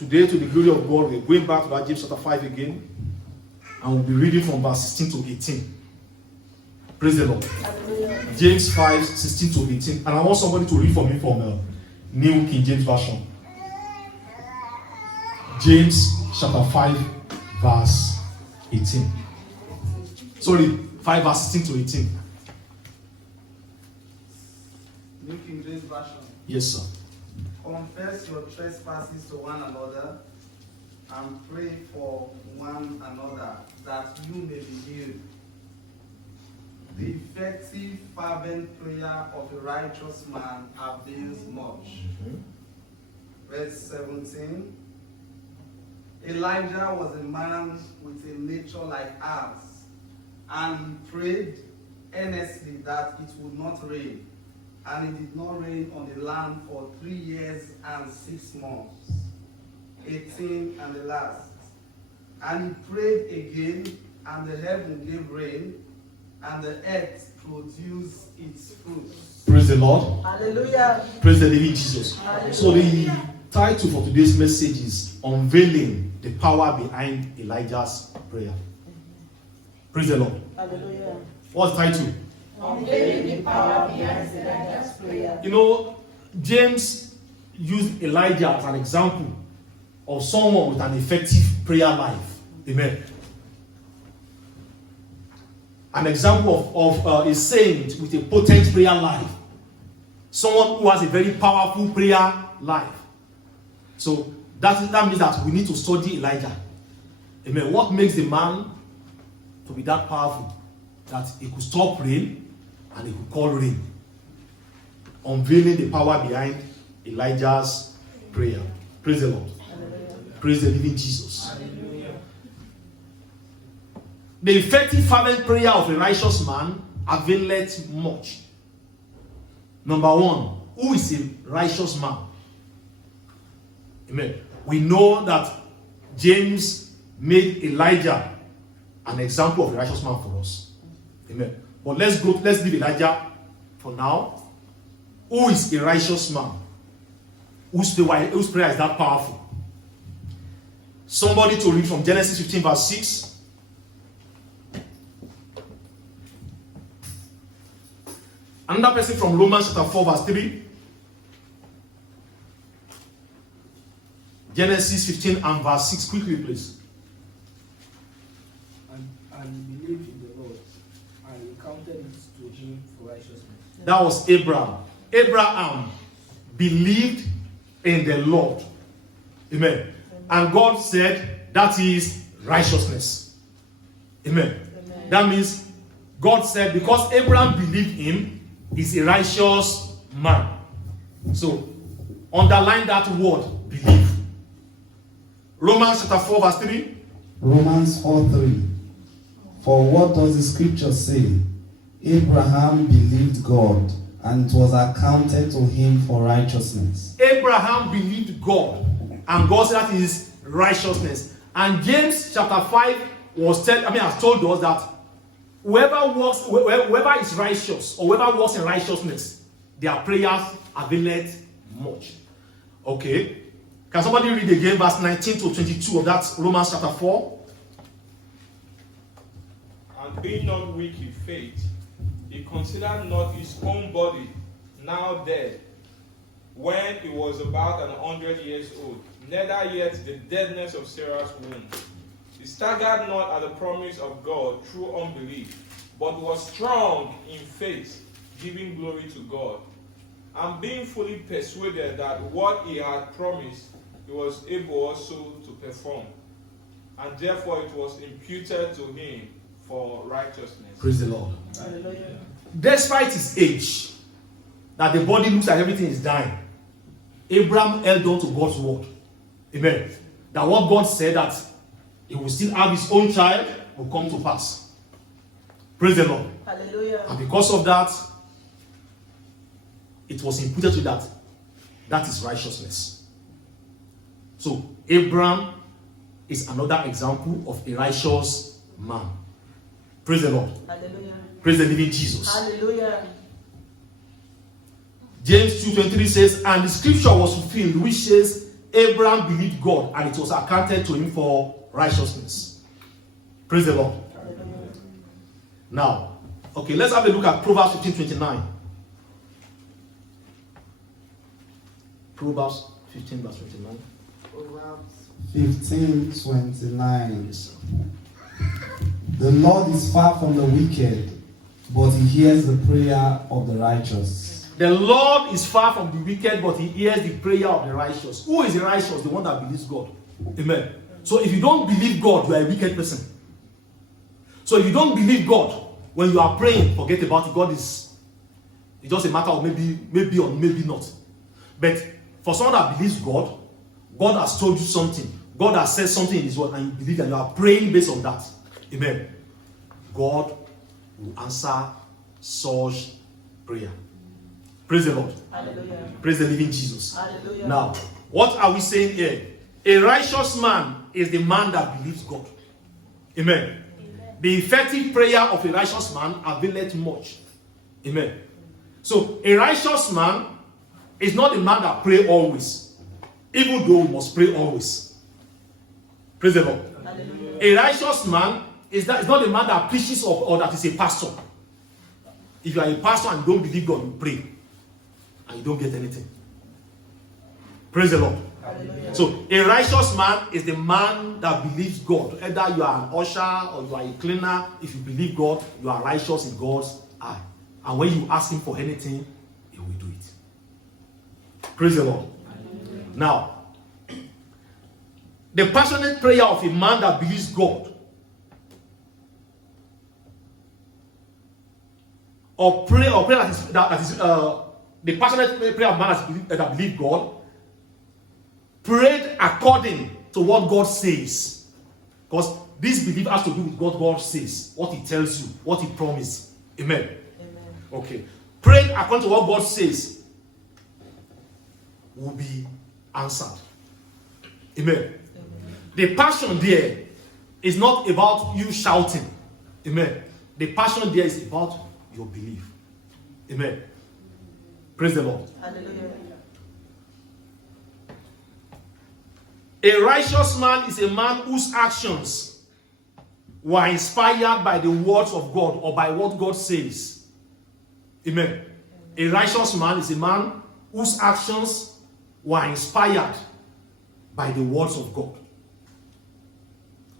today, to the glory of God, we're going back to that James chapter 5 again. And we'll be reading from verse 16 to 18. Praise the Lord. Hallelujah. James 5, 16 to 18. And I want somebody to read for me from New King James Version. James chapter 5, verse 18. Sorry, 5 verse 16 to 18. New King James Version. Yes, sir. Confess your trespasses to one another and pray for one another that you may be healed. The effective, fervent prayer of a righteous man avails much. Verse 17. Elijah was a man with a nature like ours, and he prayed earnestly that it would not rain. And it did not rain on the land for 3 years and 6 months. 18 and the last. And he prayed again, and the heaven gave rain, and the earth produced its fruits. Praise the Lord. Hallelujah. Praise the living Jesus. Hallelujah. So the title for today's message is Unveiling the Power Behind Elijah's Prayer. Praise the Lord. Hallelujah. What's the title? Unveiling the power behind Elijah's prayer. You know, James used Elijah as an example of someone with an effective prayer life. Amen. An example of a saint with a potent prayer life. Someone who has a very powerful prayer life. So that means that we need to study Elijah. Amen. What makes the man to be that powerful? That he could stop rain and he could call rain. Unveiling the power behind Elijah's prayer. Praise the Lord. Hallelujah. Praise the living Jesus. Hallelujah. The effective fervent prayer of a righteous man availeth much. Number one, who is a righteous man? Amen. We know that James made Elijah an example of a righteous man for us. Amen. But let's leave Elijah for now. Who is a righteous man? Whose prayer is that powerful? Somebody to read from Genesis 15 verse 6. Another person from Romans chapter 4 verse 3. Genesis 15 and verse 6. Quickly, please. And believed in the Lord, and he counted it to him for righteousness. That was Abraham. Abraham believed in the Lord. Amen. And God said that is righteousness. Amen. Amen. That means God said because Abraham believed him, he's a righteous man. So underline that word, believe. Romans chapter 4 verse 3. Romans 4:3. For what does the scripture say? Abraham believed God, and it was accounted to him for righteousness. Abraham believed God, and God said that is righteousness. And James chapter 5 has told us that whoever is righteous or whoever walks in righteousness, their prayers availeth much. Okay. Can somebody read again verse 19 to 22 of that Romans chapter 4? And being not weak in faith, he considered not his own body now dead, when he was about 100 years old, neither yet the deadness of Sarah's womb. He staggered not at the promise of God through unbelief, but was strong in faith, giving glory to God, and being fully persuaded that what he had promised he was able also to perform, and therefore it was imputed to him for righteousness. Praise the Lord. Hallelujah. Despite his age, that the body looks like everything is dying, Abraham held on to God's word. Amen. That what God said that he will still have his own child will come to pass. Praise the Lord. Hallelujah. And because of that, it was imputed to that. That is righteousness. So Abraham is another example of a righteous man. Praise the Lord. Hallelujah. Praise the living Jesus. Hallelujah. James 2:23 says, and the scripture was fulfilled, which says, Abraham believed God and it was accounted to him for righteousness. Praise the Lord. Now, okay, let's have a look at Proverbs 15:29. Proverbs 15 verse 29. Proverbs 15:29. Yes, sir. The Lord is far from the wicked, but he hears the prayer of the righteous. The Lord is far from the wicked, but he hears the prayer of the righteous. Who is the righteous? The one that believes God. Amen. So if you don't believe God, you are a wicked person. So if you don't believe God, when you are praying, forget about it. God is, it's just a matter of maybe or maybe not. But for someone that believes God, God has told you something. God has said something in his word, and you believe that you are praying based on that. Amen. God will answer such prayer. Praise the Lord. Hallelujah. Praise the living Jesus. Hallelujah. Now, what are we saying here? A righteous man is the man that believes God. Amen. The effective prayer of a righteous man availeth much. Amen. So, a righteous man is not the man that prays always, even though we must pray always. Praise the Lord. Hallelujah. A righteous man is not the man that preaches or that is a pastor. If you are a pastor and you don't believe God, you pray and you don't get anything. Praise the Lord. Hallelujah. So a righteous man is the man that believes God. Either you are an usher or you are a cleaner. If you believe God, you are righteous in God's eye. And when you ask him for anything, he will do it. Praise the Lord. Hallelujah. Now, the passionate prayer of a man that believes God, or prayer that is the passionate prayer of man that believes God, prayed according to what God says. Because this belief has to do with what God says, what he tells you, what he promised. Amen. Amen. Okay. Prayed according to what God says will be answered. Amen. Amen. The passion there is not about you shouting. Amen. The passion there is about your belief. Amen. Praise the Lord. Hallelujah. A righteous man is a man whose actions were inspired by the words of God or by what God says. Amen. A righteous man is a man whose actions were inspired by the words of God.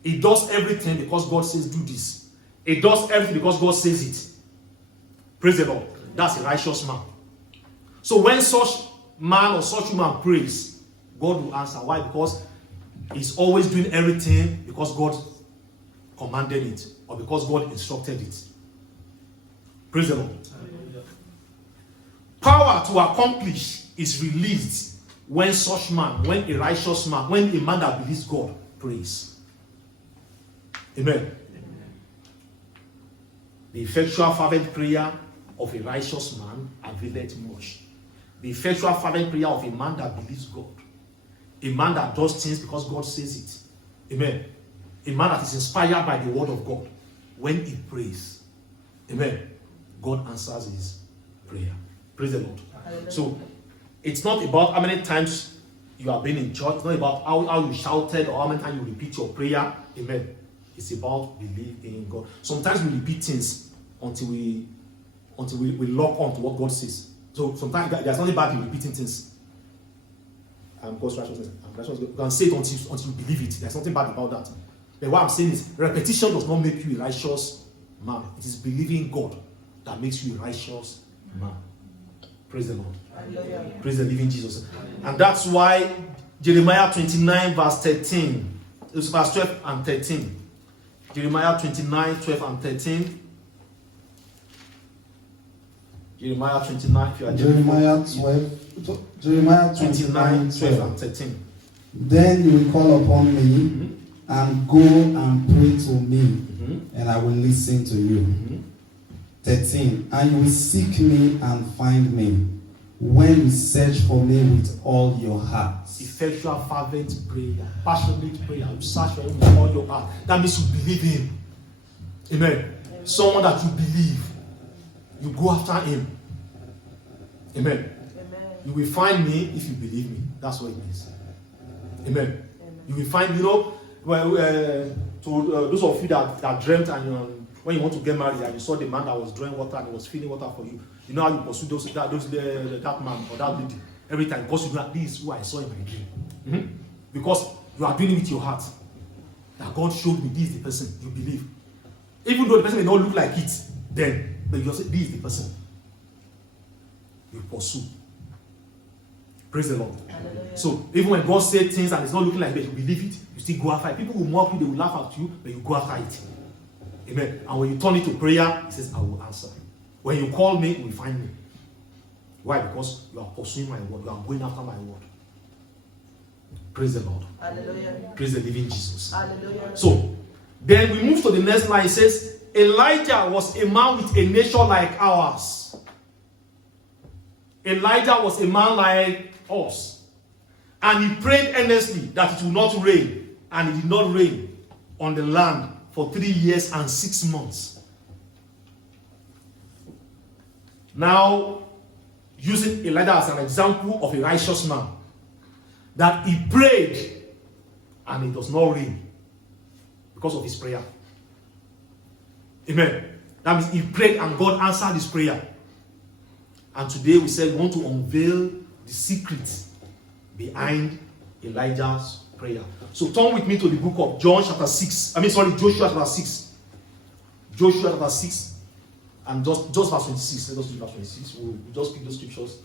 He does everything because God says do this. He does everything because God says it. Praise the Lord. That's a righteous man. So when such man or such woman prays, God will answer. Why? Because he's always doing everything because God commanded it or because God instructed it. Praise the Lord. Power to accomplish is released when such man, when a righteous man, when a man that believes God prays. Amen. The effectual fervent prayer of a righteous man availeth much. The effectual fervent prayer of a man that believes God. A man that does things because God says it. Amen. A man that is inspired by the word of God. When he prays, amen, God answers his prayer. Praise the Lord. So, it's not about how many times you have been in church. It's not about how you shouted or how many times you repeat your prayer. Amen. It's about believing in God. Sometimes we repeat things until we lock on to what God says. So sometimes there's nothing bad in repeating things. God's righteousness. You can say it until you believe it. There's nothing bad about that. But what I'm saying is, repetition does not make you a righteous man. It is believing God that makes you a righteous man. Praise the Lord. Hallelujah. Praise the living Jesus. And that's why Jeremiah 29 verse 13. It's verse 12 and 13. Jeremiah 29, 12 and 13. Jeremiah 29, if you are Jeremiah 29, 12 and 13. Then you will call upon me and go and pray to me, and I will listen to you. 13. And you will seek me and find me when you search for me with all your heart. Effectual, fervent prayer, passionate prayer. You search for him with all your heart. That means you believe him. Amen. Someone that you believe, you go after him. Amen. Amen. You will find me if you believe me. That's what it means. Amen. You will find, well, those of you that dreamt and when you want to get married and you saw the man that was drawing water and he was filling water for you, you know how you pursue that man or that lady every time because you know that this is who I saw in my dream. Mm-hmm. Because you are doing it with your heart. That God showed me this is the person you believe. Even though the person may not look like it then, but you just say this is the person. You pursue. Praise the Lord. Hallelujah. So even when God says things and it's not looking like that, you believe it, you still go after it. People will mock you, they will laugh at you, but you go after it. Amen. And when you turn it to prayer, it says, I will answer. When you call me, you will find me. Why? Because you are pursuing my word. You are going after my word. Praise the Lord. Hallelujah. Praise the living Jesus. Hallelujah. So, then we move to the next line. It says, Elijah was a man with a nature like ours. Elijah was a man like us. And he prayed earnestly that it would not rain. And it did not rain on the land for 3 years and 6 months. Now, using Elijah as an example of a righteous man, that he prayed and it does not rain because of his prayer. Amen. That means he prayed and God answered his prayer. And today we said we want to unveil the secret behind Elijah's prayer. So turn with me to the book of Joshua chapter 6. Joshua chapter 6. And just verse 26. Let us do verse 26. We'll just pick those scriptures.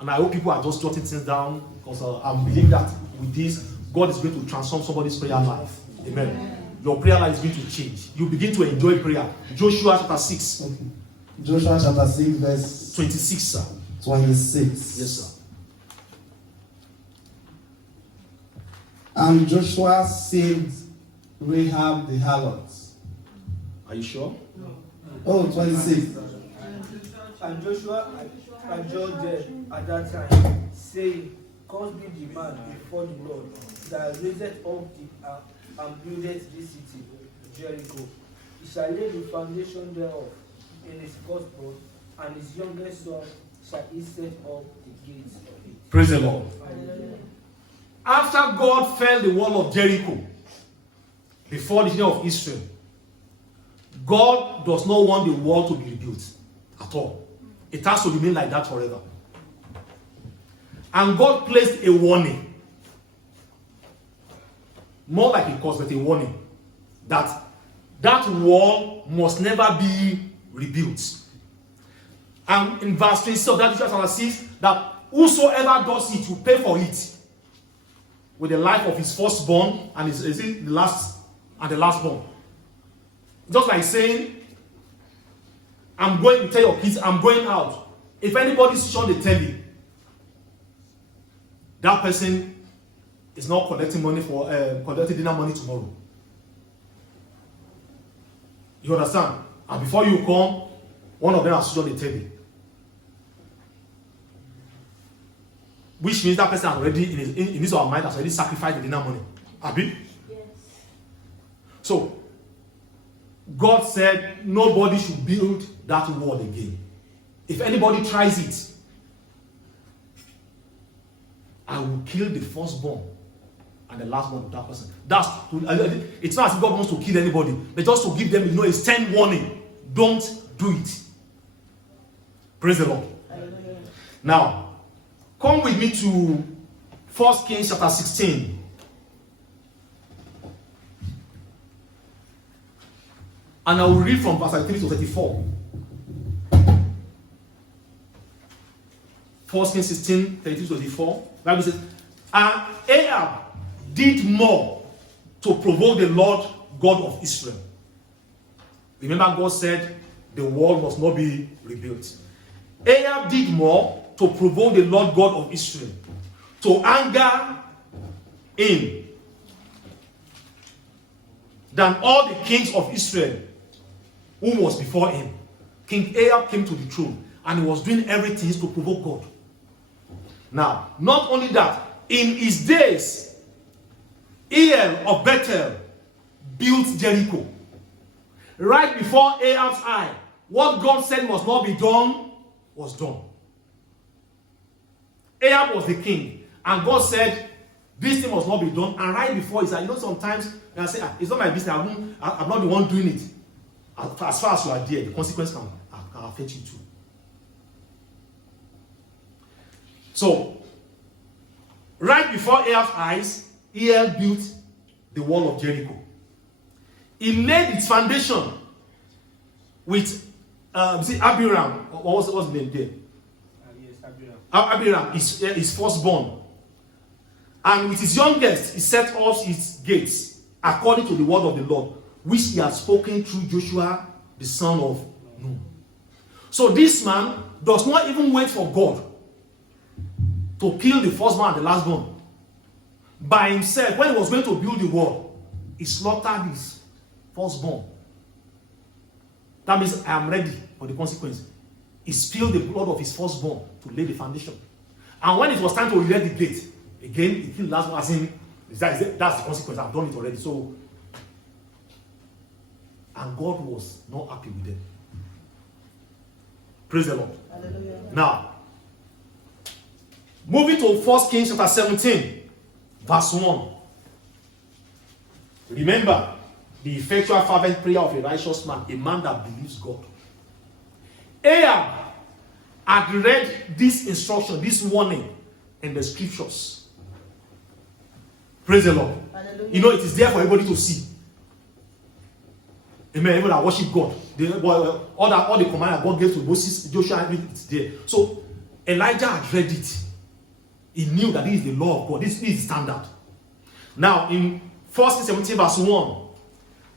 And I hope people are just jotting things down because I believe that with this, God is going to transform somebody's prayer life. Amen. Your prayer life is going to change. You begin to enjoy prayer. Joshua chapter 6. Joshua chapter 6 verse 26, sir. 26. Yes, sir. And Joshua saved Rahab the harlot. Are you sure? Oh, 26. And Joshua adjured them at that time, saying, Cursed be the man before the Lord that raiseth up and buildeth this city, Jericho. He shall lay the foundation thereof in his firstborn, and his youngest son shall he set up the gates of it. Praise the Lord. Hallelujah. After God fell the wall of Jericho before the children of Israel, God does not want the wall to be rebuilt at all. It has to remain like that forever. And God placed a warning, more like a curse, but a warning, that wall must never be rebuilt. And in verse 26 of that chapter 6, that whosoever does it will pay for it with the life of his firstborn and the lastborn. Just like saying, I'm going to tell your kids, I'm going out. If anybody switch on the telly, that person is not collecting money for collecting dinner money tomorrow. You understand? And before you come, one of them has switched on the telly. Which means that person has already, in his or her mind, has already sacrificed the dinner money. Abi? Yes. So, God said nobody should build that wall again. If anybody tries it, I will kill the firstborn and the lastborn of that person. It's not as if God wants to kill anybody, but just to give them, a stern warning. Don't do it. Praise the Lord. Hallelujah. Now, come with me to 1 Kings chapter 16. And I will read from verse 33 to 34. 1 Kings 16, 33 to 34. The Bible says, and Ahab did more to provoke the Lord God of Israel. Remember, God said the wall must not be rebuilt. Ahab did more to provoke the Lord God of Israel, to anger him, than all the kings of Israel who was before him. King Ahab came to the throne and he was doing everything to provoke God. Now, not only that, in his days, Hiel of Bethel built Jericho. Right before Ahab's eye, what God said must not be done was done. Ahab was the king, and God said, This thing must not be done. And right before, it's like, sometimes I say, it's not my business. I'm not the one doing it. As far as you are there, the consequence can affect you too. So, right before Ahab's eyes, Ahab built the wall of Jericho. He laid its foundation with Abiram. What's the name there? Yes, Abiram, his firstborn. And with his youngest, he set up his gates according to the word of the Lord, which he had spoken through Joshua, the son of Nun. So this man does not even wait for God to kill the firstborn and the lastborn. By himself, when he was going to build the wall, he slaughtered his firstborn. That means I am ready for the consequence. He spilled the blood of his firstborn to lay the foundation. And when it was time to erect the gate, again, he killed the last one, as in, that's the consequence. I've done it already. So, and God was not happy with them. Praise the Lord. Hallelujah. Now, moving to 1 Kings chapter 17, verse 1. Remember the effectual fervent prayer of a righteous man, a man that believes God. Ahab had read this instruction, this warning in the scriptures. Praise the Lord. Hallelujah. It is there for everybody to see. Amen. Everyone that worship God. All the command that God gave to Moses, Joshua, it's there. So Elijah had read it. He knew that this is the law of God. This is the standard. Now, in 1 Kings 17, verse 1,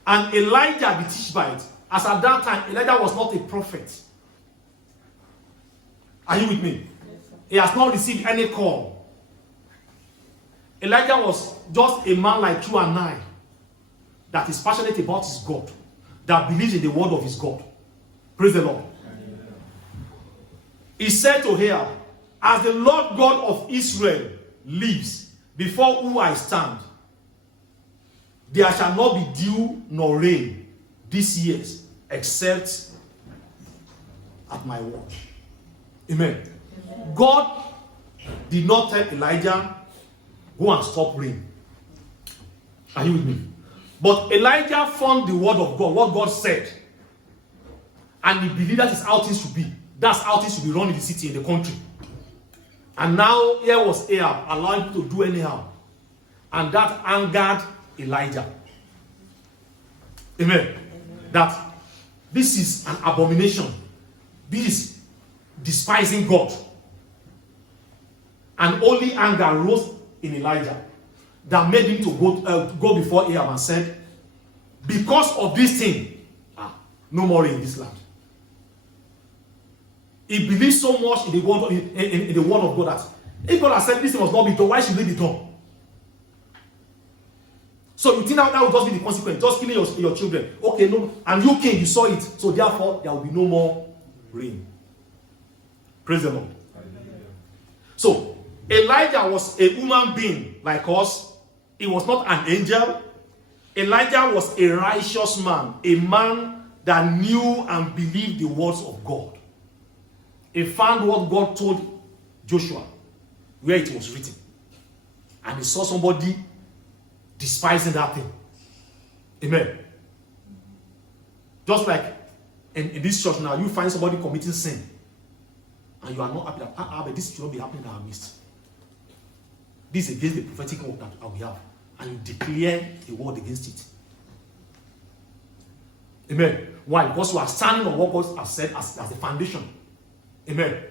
and Elijah the Tishbite, as at that time, Elijah was not a prophet. Are you with me? He has not received any call. Elijah was just a man like you and I, that is passionate about his God, that believes in the word of his God. Praise the Lord. He said to her, as the Lord God of Israel lives, before whom I stand, there shall not be dew nor rain these years, except at my word. Amen. Amen. God did not tell Elijah, go and stop rain. Are you with me? But Elijah found the word of God, what God said. And he believed that is how things should be. That's how things should be run in the city, in the country. And now here was Ahab, allowing him to do anyhow. And that angered Elijah. Amen. Amen. That this is an abomination. This is despising God. And only anger rose in Elijah that made him to go before Ahab and said, because of this thing, no more in this land. He believed so much in the word of God that if God has said this thing must not be done, why should it be done? So you think that would just be the consequence, just killing your children. Okay, no, and you came, you saw it, so therefore there will be no more rain. Praise the Lord. So Elijah was a human being like us. He was not an angel. Elijah was a righteous man, a man that knew and believed the words of God. He found what God told Joshua, where it was written. And he saw somebody despising that thing. Amen. Just like in this church now, you find somebody committing sin. And you are not happy that, but this should not be happening in our midst. This is against the prophetic work that we have. And you declare a word against it. Amen. Why? Because you are standing on what God has said as the foundation. Amen.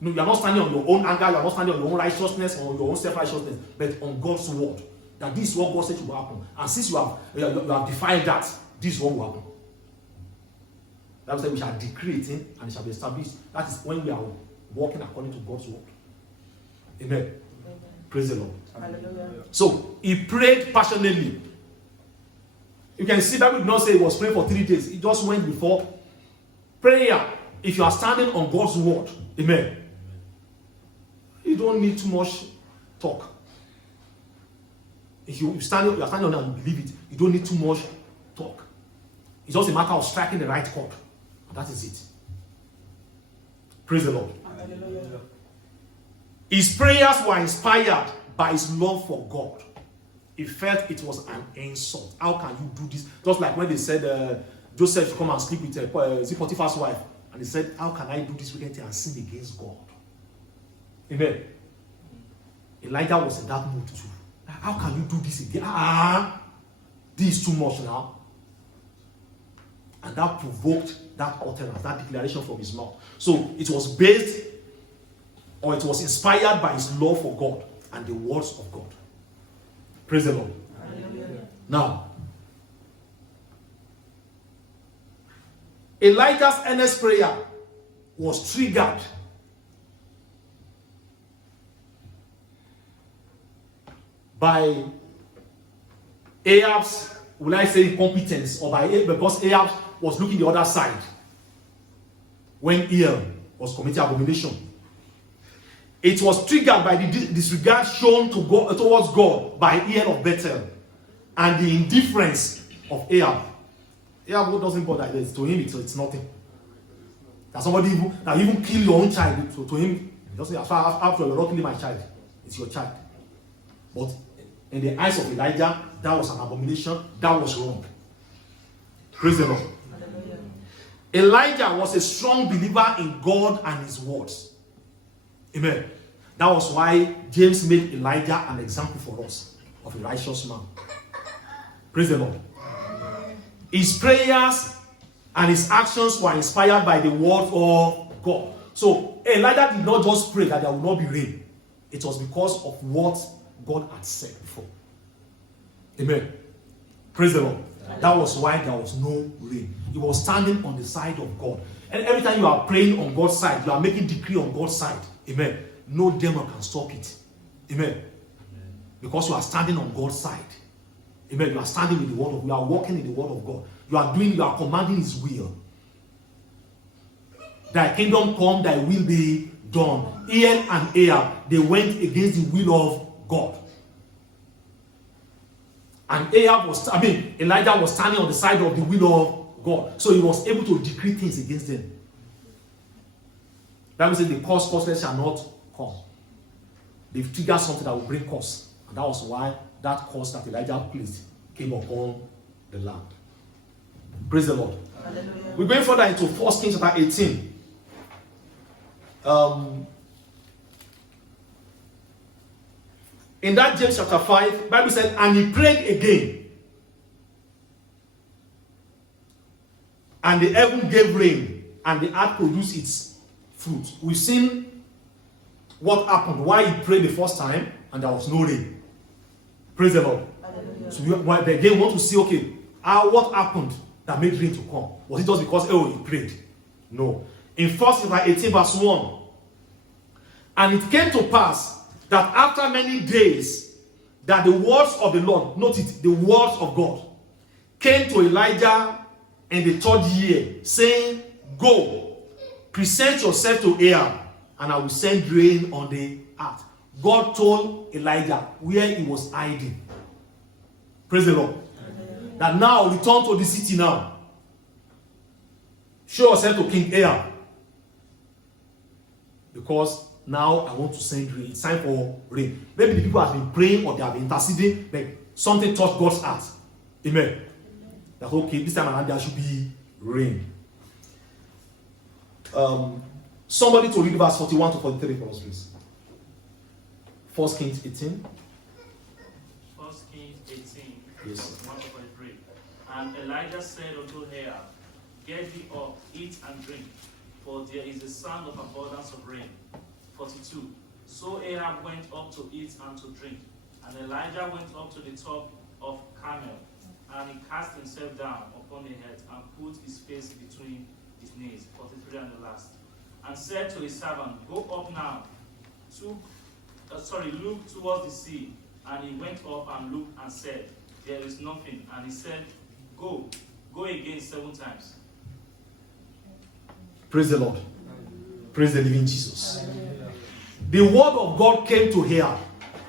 No, you are not standing on your own anger, you are not standing on your own righteousness or your own self-righteousness, but on God's word. That this is what God said will happen. And since you have defied that, this is what will happen. That said, we shall decree it and it shall be established. That is when we are walking according to God's word. Amen. Amen. Praise the Lord. Hallelujah. So he prayed passionately. You can see that we did not say he was praying for 3 days. He just went before prayer. If you are standing on God's word, amen, you don't need too much talk. If you are standing on it and believe it, you don't need too much talk. It's just a matter of striking the right chord. And that is it. Praise the Lord. Hallelujah. His prayers were inspired by his love for God, he felt it was an insult. How can you do this? Just like when they said Joseph should come and sleep with Potiphar's wife. And he said, how can I do this wicked thing and sin against God? Amen. Elijah was in that mood too. How can you do this again? This is too much now. And that provoked that utterance, that declaration from his mouth. So it was based, or it was inspired by his love for God and the words of God. Praise the Lord. Hallelujah. Now, Elijah's earnest prayer was triggered by Ahab's, will I say, incompetence, or because Ahab was looking the other side when Ahab was committing abomination. It was triggered by the disregard shown towards God by Ahab of Bethel and the indifference of Ahab. Ahab doesn't bother. To him, it's nothing. That somebody even kill your own child, to him, just after you're not killing my child, it's your child. But in the eyes of Elijah, that was an abomination. That was wrong. Praise the Lord. Hallelujah. Elijah was a strong believer in God and his words. Amen. That was why James made Elijah an example for us of a righteous man. Praise the Lord. His prayers and his actions were inspired by the word of God. So Elijah did not just pray that there will not be rain. It was because of what God had said before. Amen. Praise the Lord. That was why there was no rain. He was standing on the side of God. And every time you are praying on God's side, you are making decree on God's side. Amen. No demon can stop it. Amen. Because you are standing on God's side. Amen. You are standing with the word of God. You are walking in the word of God. You are commanding his will. Thy kingdom come, thy will be done. Ian and Ahab, they went against the will of God. And Elijah was standing on the side of the will of God. So he was able to decree things against them. That means the causeless shall not come. They've triggered something that will bring curse. And that was why that curse that Elijah placed came upon the land. Praise the Lord. Hallelujah. We're going further into 1 Kings chapter 18. In that James chapter 5, the Bible said, and he prayed again. And the heaven gave rain, and the earth produced its fruit. We've seen what happened, why he prayed the first time, and there was no rain. Praise the Lord. Hallelujah. So we again want to see, okay, what happened that made rain to come? Was it just because, he prayed? No. In 1 Kings 18 verse 1, and it came to pass that after many days, that the words of the Lord, note it, the words of God, came to Elijah in the 3rd year, saying, go, present yourself to Ahab, and I will send rain on the earth. God told Elijah where he was hiding. Praise the Lord. Amen. That now return to the city now. Show yourself to King Ahab. Because now I want to send rain. It's time for rain. Maybe the people have been praying or they have been interceding, but something touched God's heart. Amen. That's okay, this time around there should be rain. Somebody to read verse 41 to 43 for us, please. 1 Kings 18. 1 Kings 18, Yes. 1 to 43. And Elijah said unto Ahab, get thee up, eat and drink, for there is a sound of abundance of rain. 42. So Ahab went up to eat and to drink, and Elijah went up to the top of Carmel, and he cast himself down upon the head and put his face between his knees. 43 and the last. And said to his servant, go up now, look towards the sea. And he went up and looked and said, there is nothing. And he said, go again 7 times. Praise the Lord. Praise the living Jesus. The word of God came to Ahab.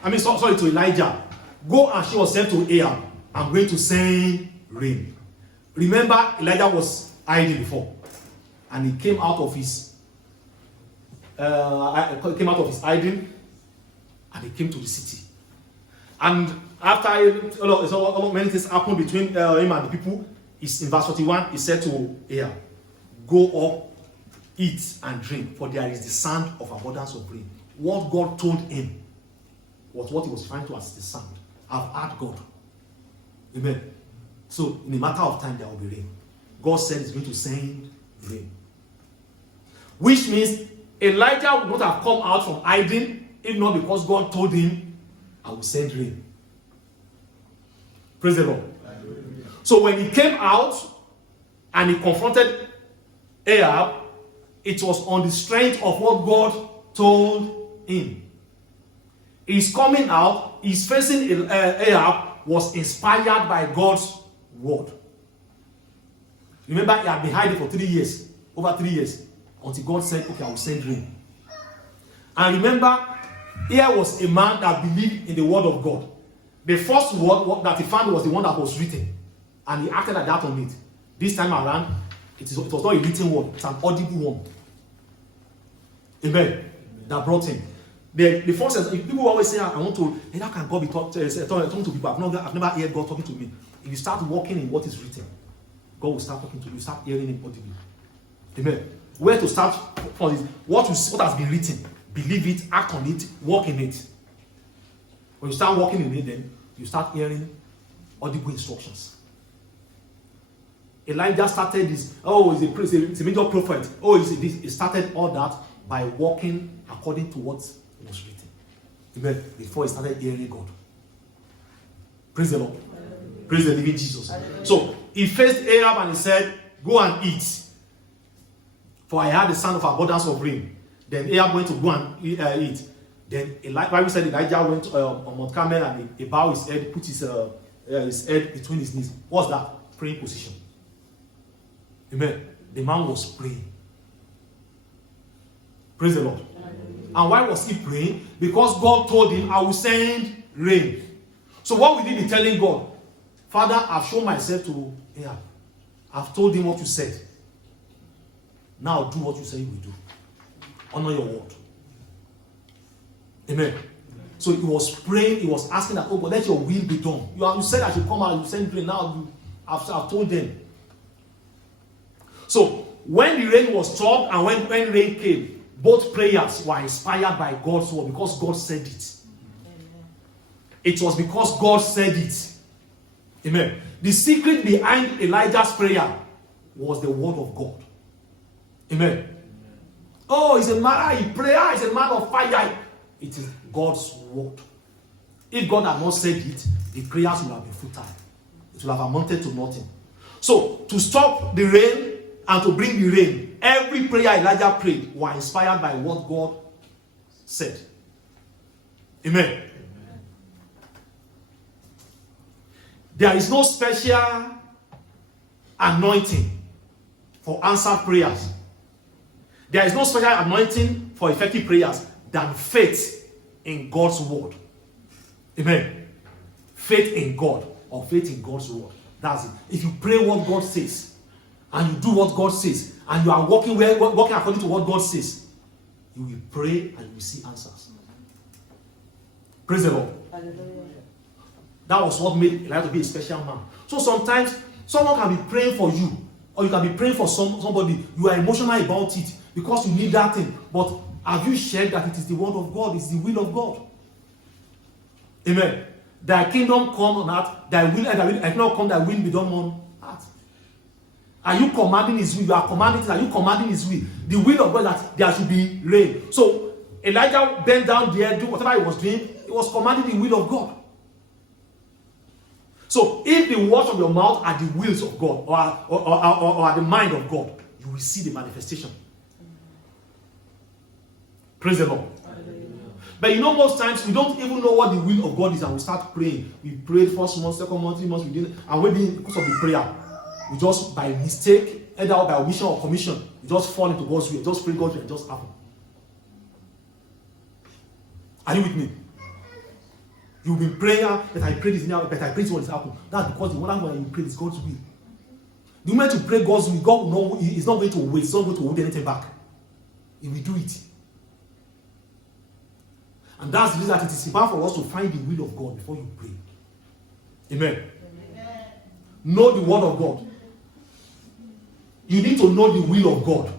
To Elijah. Go and show yourself to Ahab. I'm going to send rain. Remember, Elijah was hiding before. And he came out of his hiding. And he came to the city. And after a lot many things happened between him and the people, is in verse 41, he said to Ahab, go up, eat and drink, for there is the sound of abundance of rain. What God told him was what he was referring to as the sound. I've heard God. Amen. So in a matter of time, there will be rain. God said he's going to send rain. Which means Elijah would not have come out from hiding if not because God told him, I will send rain. Praise the Lord. So when he came out and he confronted Ahab, it was on the strength of what God told him. He's coming out, he's facing Ahab, was inspired by God's word. Remember, he had been hiding for 3 years, over 3 years, until God said, okay, I will send rain. And remember, here was a man that believed in the word of God. The first word that he found was the one that was written. And he acted like that on it. This time around, it was not a written word, it's an audible one. Amen. That brought him. The first says, people always say, I want to, how can God be talking to people? I've never heard God talking to me. If you start walking in what is written, God will start talking to you, start hearing him audibly. Amen. Where to start from this? What has been written, believe it, act on it, walk in it. When you start walking in it, then you start hearing audible instructions. Elijah started this, he's a priest, it's a major prophet. He started all that by walking according to what was written. Amen. Before he started hearing God. Praise the Lord. Amen. Praise the living Jesus. Amen. So he faced Ahab and he said, go and eat. For I heard the sound of abundance of rain. Then Ahab went to go and eat. Then Bible said Elijah went on Mount Carmel and he bowed his head, put his head between his knees. What's that? Praying position. Amen. The man was praying. Praise the Lord. Amen. And why was he praying? Because God told him, I will send rain. So what will he be telling God? Father, I've shown myself to Ahab. I've told him what you said. Now do what you say you will do. Honor your word. Amen. So he was praying, he was asking that, but let your will be done. You said I should come out, you send rain. Now I've told them. So when the rain was stopped and when rain came, both prayers were inspired by God's word because God said it. Amen. It was because God said it. Amen. The secret behind Elijah's prayer was the word of God. Amen. Amen. Oh, he's a man, he prayer is a man of fire. It is God's word. If God had not said it, the prayers would have been futile. It would have amounted to nothing. So, to stop the rain and to bring the rain, every prayer Elijah prayed was inspired by what God said. Amen. Amen. There is no special anointing for answered prayers. There is no special anointing for effective prayers than faith in God's word. Amen. Faith in God or faith in God's word. That's it. If you pray what God says and you do what God says and you are walking according to what God says, you will pray and you will see answers. Praise the Lord. Hallelujah. That was what made Elijah to be a special man. So sometimes someone can be praying for you or you can be praying for somebody. You are emotional about it because you need that thing. But have you shared that it is the word of God, it's the will of God? Amen. Thy kingdom come on earth, thy kingdom come, thy will be done on earth. Are you commanding his will? You are commanding it. Are you commanding his will? The will of God that there should be rain. So Elijah bent down there, do whatever he was doing. He was commanding the will of God. So if the words of your mouth are the wills of God or are the mind of God, you will see the manifestation. Praise the Lord. But you know, most times we don't even know what the will of God is and we start praying. We prayed first month, second month, 3 months, we didn't. And maybe because of the prayer, we just by mistake, either by omission or commission, we just fall into God's will, just pray God's will and just happen. Are you with me? You've been praying that I pray this now, but I pray this what is happening. That's because the one when you pray is God's will. The moment you pray God's will, God is not going to waste, it's not going to hold anything back. He will do it. And that's the reason that it is important for us to find the will of God before you pray. Amen. Know the word of God. You need to know the will of God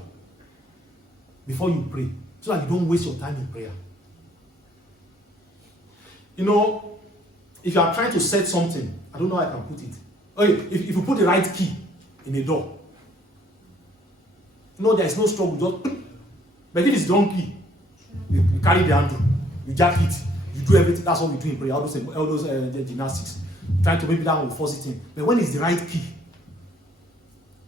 before you pray, so that you don't waste your time in prayer. You know, if you are trying to set something, I don't know how I can put it. Okay, if you put the right key in a door, you know, there is no struggle, just. But if it's the wrong key, you carry the handle, you jack it, you do everything. That's what we do in prayer, all those gymnastics. Trying to maybe that will force it in. But when it's the right key,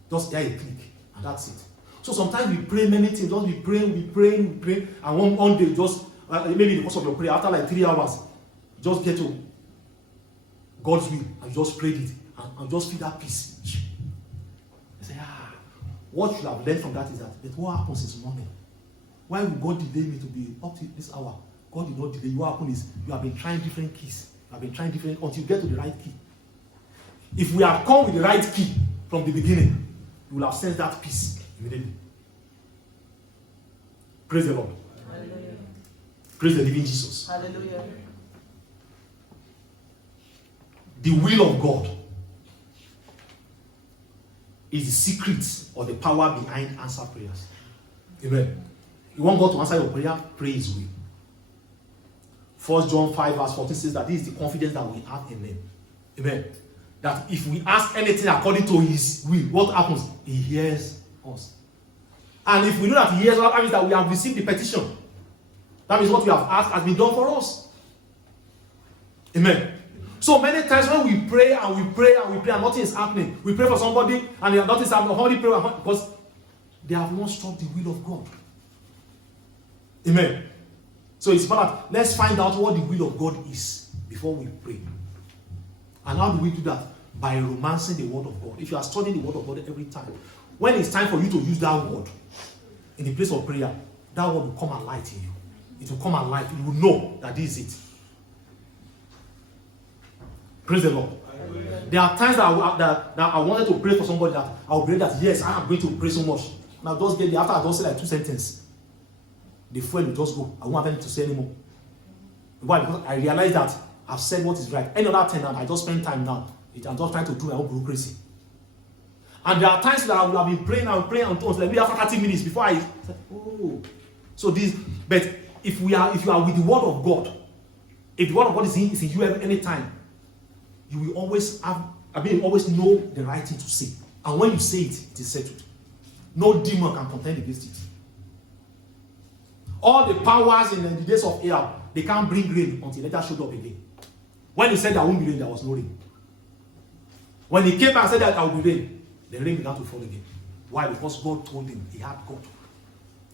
just there a click, and that's it. So sometimes we pray many things, just be praying, and one day just, maybe because of your prayer, after like 3 hours, just get to God's will, and you just prayed it, and just feel that peace. You say, what you have learned from that is that, but what happens is morning. Why would God delay me to be up to this hour? God did not delay you. What happened is, you have been trying different keys. You have been trying different, until you get to the right key. If we have come with the right key from the beginning, you will have sensed that peace immediately. Praise the Lord. Hallelujah. Praise the living Jesus. Hallelujah. The will of God is the secret or the power behind answer prayers. Amen. You want God to answer your prayer? Pray His will. 1 John 5 verse 14 says that this is the confidence that we have in Him. Amen. That if we ask anything according to His will, what happens? He hears us. And if we know that He hears us, that means that we have received the petition. That means what we have asked has been done for us. Amen. So many times when we pray and we pray and we pray and nothing is happening, we pray for somebody and nothing is happening, somebody pray because they have not struck the will of God. Amen. So it's about, let's find out what the will of God is before we pray. And how do we do that? By romancing the word of God. If you are studying the word of God every time, when it's time for you to use that word in the place of prayer, that word will come alive in you. It will come alive. You will know that this is it. Praise the Lord. There are times that I wanted to pray for somebody that I will pray that, yes, I am going to pray so much. And I'll just get there. After I just say like 2 sentences, the fuel will just go. I won't have anything to say anymore. Why? Because I realize that I've said what is right. Any other time I just spend time now. I'm just trying to do my own bureaucracy. And there are times that I will have been praying until maybe after 30 minutes before I said, oh. So this, but if you are with the word of God, if the word of God is in you any time, you will always always know the right thing to say. And when you say it, it is settled. No demon can contend against it. All the powers in the days of Ahab, they can't bring rain until later showed up again. When he said there won't be rain, there was no rain. When he came and said that there will be rain, the rain began to fall again. Why? Because God told him he had God.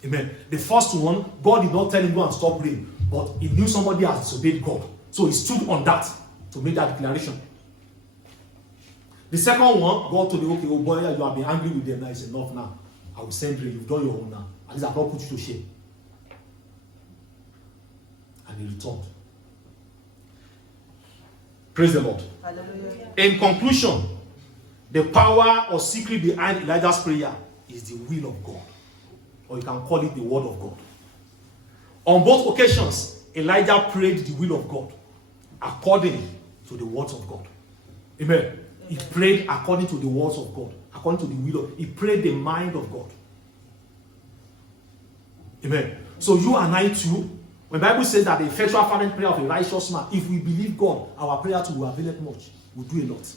Amen. The first one, God did not tell him go and stop rain, but he knew somebody has disobeyed God. So he stood on that to make that declaration. The second one, God told him, okay, oh boy, you have been angry with them, now it's enough now. I will send rain, you've done your own now. At least I will not put you to shame. And he returned. Praise the Lord. Hallelujah. In conclusion, the power or secret behind Elijah's prayer is the will of God. Or you can call it the word of God. On both occasions, Elijah prayed the will of God according to the words of God. Amen. He prayed according to the words of God, according to the will of God. He prayed the mind of God. Amen. So you and I too, when the Bible says that the effectual fervent prayer of a righteous man, if we believe God, our prayer too will avail it much. Will do a lot.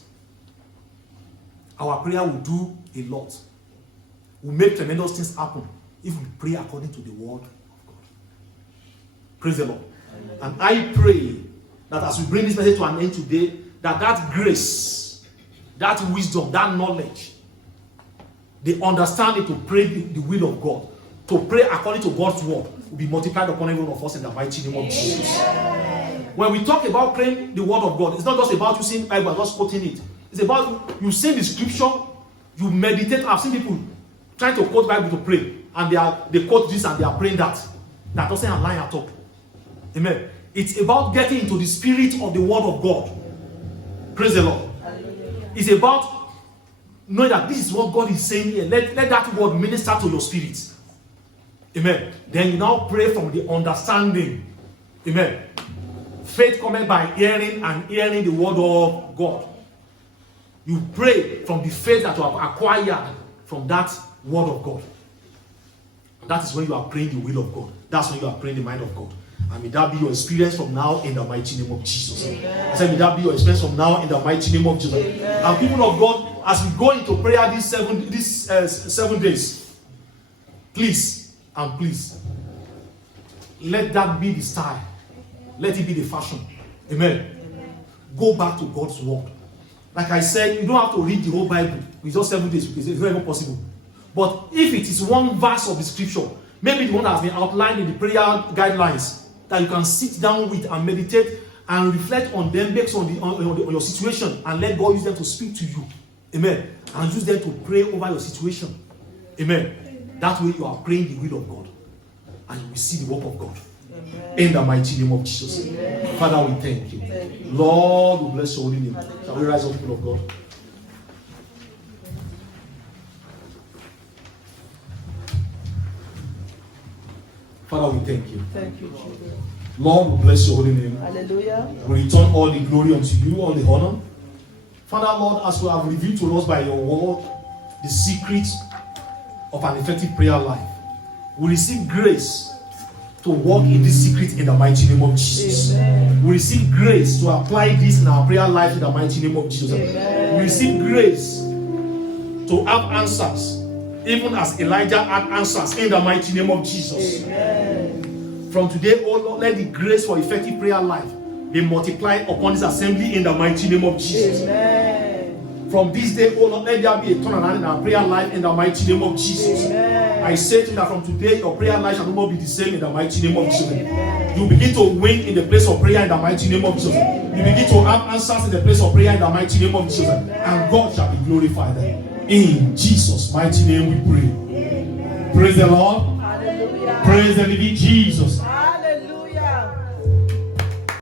Our prayer will do a lot. Will make tremendous things happen if we pray according to the word of God. Praise the Lord. Amen. And I pray that as we bring this message to an end today, that grace, that wisdom, that knowledge, the understanding to pray the will of God, to pray according to God's word, will be multiplied upon every one of us in the mighty name of Jesus. When we talk about praying the word of God, it's not just about you seeing the Bible and just quoting it. It's about you see the scripture, you meditate. I've seen people trying to quote Bible to pray, and they quote this and they are praying that. That doesn't align at all. Amen. It's about getting into the spirit of the word of God. Praise the Lord. It's about knowing that this is what God is saying here. Let that word minister to your spirit. Amen. Then you now pray from the understanding Amen. Faith comes by hearing, and hearing the word of God. You pray from the faith that you have acquired from that word of God. That is when you are praying the will of God. That's when you are praying the mind of God. And may that be your experience from now in the mighty name of Jesus. I said, may that be your experience from now in the mighty name of Jesus. Amen. And people of God, as we go into prayer these 7 days, please and please, let that be the style. Let it be the fashion. Amen. Go back to God's word. Like I said, you don't have to read the whole Bible with just 7 days because it's not even possible. But if it is one verse of the scripture, maybe the one that has been outlined in the prayer guidelines, that you can sit down with and meditate and reflect on them based on your situation, and let God use them to speak to you. Amen. And use them to pray over your situation. Amen. That way you are praying the will of God, and you will see the work of God. Amen. In the mighty name of Jesus. Amen. Father, we thank you. Lord, we bless your holy name. Shall we rise up, people of God? Father, we thank you. Thank you, Jesus. Lord, we bless your holy name. Hallelujah. We return all the glory unto you, all the honor. Father, Lord, as you have revealed to us by your word the secret of an effective prayer life, we receive grace to walk in this secret in the mighty name of Jesus. Amen. We receive grace to apply this in our prayer life in the mighty name of Jesus. Amen. We receive grace to have answers, even as Elijah had answers in the mighty name of Jesus. Amen. From today, oh Lord, let the grace for effective prayer life be multiplied upon this assembly in the mighty name of Jesus. Amen. From this day, oh Lord, let there be a turnaround in our prayer life in the mighty name of Jesus. Amen. I say to you that from today, your prayer life shall no more be the same in the mighty name of Jesus. Amen. You begin to win in the place of prayer in the mighty name of Jesus. Amen. You begin to have answers in the place of prayer in the mighty name of Jesus. Amen. And God shall be glorified. Amen. In Jesus' mighty name we pray. Amen. Praise the Lord. Hallelujah. Praise the living Jesus. Hallelujah.